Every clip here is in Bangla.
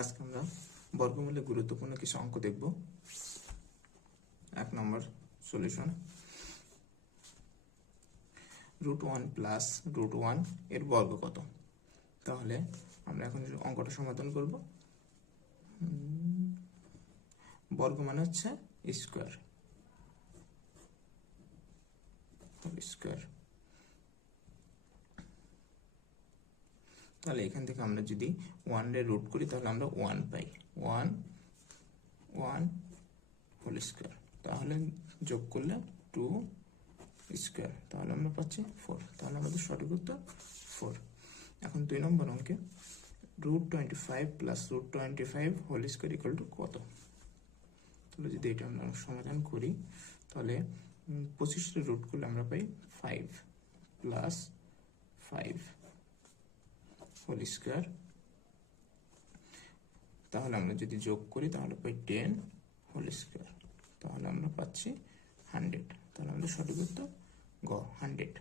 আজকে আমরা বর্গমূলে গুরুত্বপূর্ণ কিছু অঙ্ক দেখব। 1 নম্বর সলিউশন, √1 প্লাস √1 এর বর্গ কত? তাহলে আমরা এখন অঙ্কটা সমাধান করব। বর্গ মানে হচ্ছে স্কয়ার, তাহলে এখান থেকে আমরা যদি 1 এর রুট করি তাহলে আমরা 1 পাই, 1 হোল স্কয়ার, তাহলে যোগ করলে 2 স্কয়ার, তাহলে আমরা পাচ্ছি 4। তাহলে আমাদের সঠিক উত্তর 4। এখন 2 নম্বর অঙ্কে √25 plus √25 whole square equal to কত? তাহলে যদি এটা আমরা সমাধান করি তাহলে 25 রুট করলে আমরা পাই 5 প্লাস 5 হোল স্কয়ার, তাহলে আমরা যদি যোগ করি তাহলে পাই 10 হোল স্কয়ার, তাহলে আমরা পাচ্ছি 100। তাহলে আমাদের সঠিক উত্তর গ 100।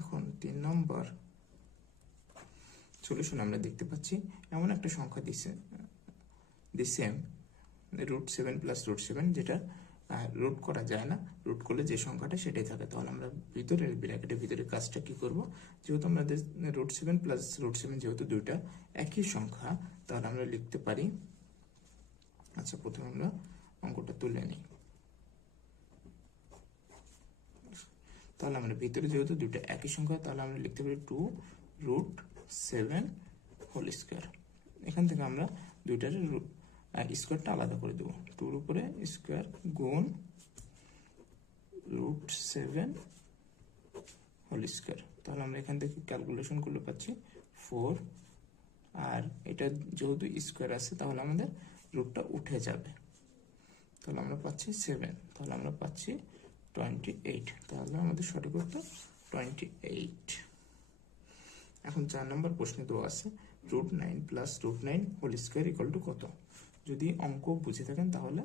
এখন 3 নম্বর সলিউশন আমরা দেখতে পাচ্ছি এমন একটা সংখ্যা দিছে √7 প্লাস √7, যেটা রুট করা যায় না, রুট করলে যে সংখ্যাটা সেটাই থাকে। তাহলে আমরা ভিতরের ব্র্যাকেটের ভিতরে কাজটা কি করব, যেহেতু আমাদের √7 প্লাস √7 যেহেতু দুইটা একই সংখ্যা, তাহলে আমরা লিখতে পারি, আচ্ছা প্রথমে আমরা অঙ্কটা তুলে নিই। তাহলে আমরা ভিতরে যেহেতু দুইটা একই সংখ্যা, তাহলে আমরা লিখতে পারি 2√7 হোল স্কয়ার। এখান থেকে আমরা দুইটার স্কয়ারটা আলাদা করে দেবো, 2 এর উপরে স্কয়ার গুণ √7 হোল স্কয়ার। তাহলে আমরা এখান থেকে ক্যালকুলেশন করলে পাচ্ছি 4, আর এটা যেহেতু স্কয়ার আছে তাহলে আমাদের রুটটা উঠে যাবে, তাহলে আমরা পাচ্ছি 7, তাহলে আমরা পাচ্ছি 28। তাহলে আমাদের সঠিক উত্তর 28। এখন 4 নম্বর প্রশ্নে দেওয়া আছে √9 plus √9 whole square equal to কত? যদি অঙ্ক বুঝে থাকেন তাহলে